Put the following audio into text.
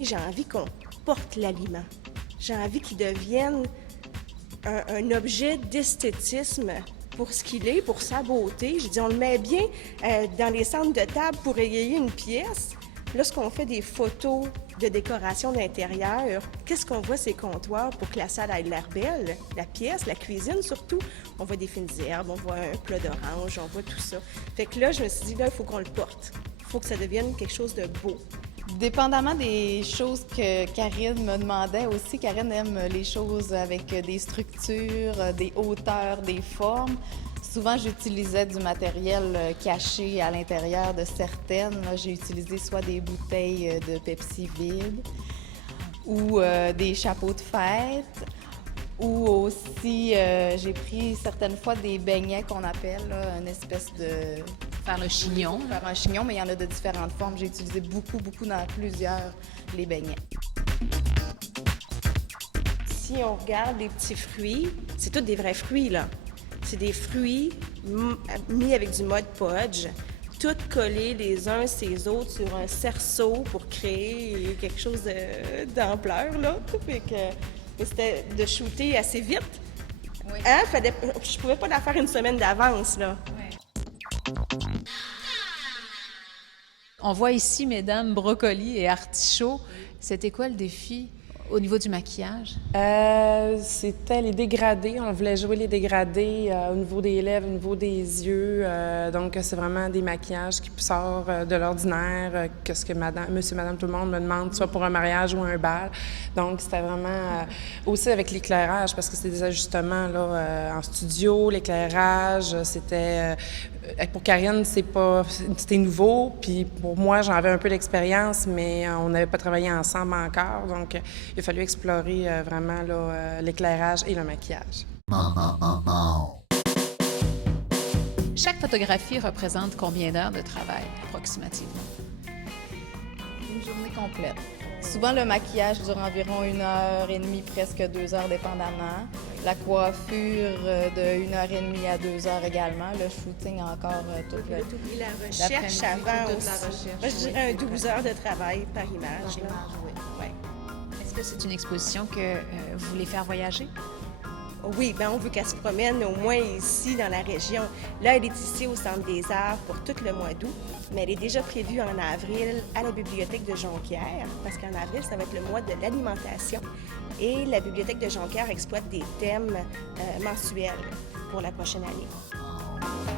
J'ai envie qu'on porte l'aliment. J'ai envie qu'il devienne un objet d'esthétisme pour ce qu'il est, pour sa beauté. Je dis, on le met bien dans les centres de table pour égayer une pièce. Lorsqu'on fait des photos de décoration d'intérieur, qu'est-ce qu'on voit ces comptoirs pour que la salle ait l'air belle? La pièce, la cuisine surtout. On voit des fines herbes, on voit un plat d'orange, on voit tout ça. Fait que là, je me suis dit, là, il faut qu'on le porte. Il faut que ça devienne quelque chose de beau. Dépendamment des choses que Karine me demandait aussi, Karine aime les choses avec des structures, des hauteurs, des formes. Souvent, j'utilisais du matériel caché à l'intérieur de certaines. J'ai utilisé soit des bouteilles de Pepsi vides ou des chapeaux de fête. Ou aussi, j'ai pris certaines fois des beignets qu'on appelle, là, une espèce de... Faire le chignon. Faire un chignon, mais il y en a de différentes formes. J'ai utilisé beaucoup dans plusieurs, les beignets. Si on regarde les petits fruits, c'est tous des vrais fruits, là. C'est des fruits mis avec du mode podge, tous collés les uns ces autres sur un cerceau pour créer quelque chose d'ampleur, là. Fait que c'était de shooter assez vite. Oui. Hein? Je pouvais pas la faire une semaine d'avance, là. On voit ici, mesdames, brocoli et artichaut. C'était quoi le défi au niveau du maquillage? C'était les dégradés. On voulait jouer les dégradés au niveau des lèvres, au niveau des yeux. Donc, c'est vraiment des maquillages qui sortent de l'ordinaire, que ce que monsieur, madame, tout le monde me demande, soit pour un mariage ou un bal. Donc, c'était vraiment aussi avec l'éclairage, parce que c'était des ajustements là, en studio, l'éclairage, c'était... pour Karine, c'était nouveau, puis pour moi, j'en avais un peu d'expérience, mais on n'avait pas travaillé ensemble encore, donc il a fallu explorer vraiment là, l'éclairage et le maquillage. Chaque photographie représente combien d'heures de travail, approximativement? Une journée complète. Souvent, le maquillage dure environ 1h30, presque 2 heures, dépendamment. La coiffure de 1h30 à 2 heures également. Le shooting encore tout le... Et la recherche avant aussi. Moi, je dirais un 12 heures de travail par image. Là. Oui. Ouais. Est-ce que c'est une exposition que vous voulez faire voyager? Oui, bien, on veut qu'elle se promène au moins ici dans la région. Là, elle est ici au Centre des Arts pour tout le mois d'août, mais elle est déjà prévue en avril à la Bibliothèque de Jonquière, parce qu'en avril, ça va être le mois de l'alimentation. Et la Bibliothèque de Jonquière exploite des thèmes mensuels pour la prochaine année.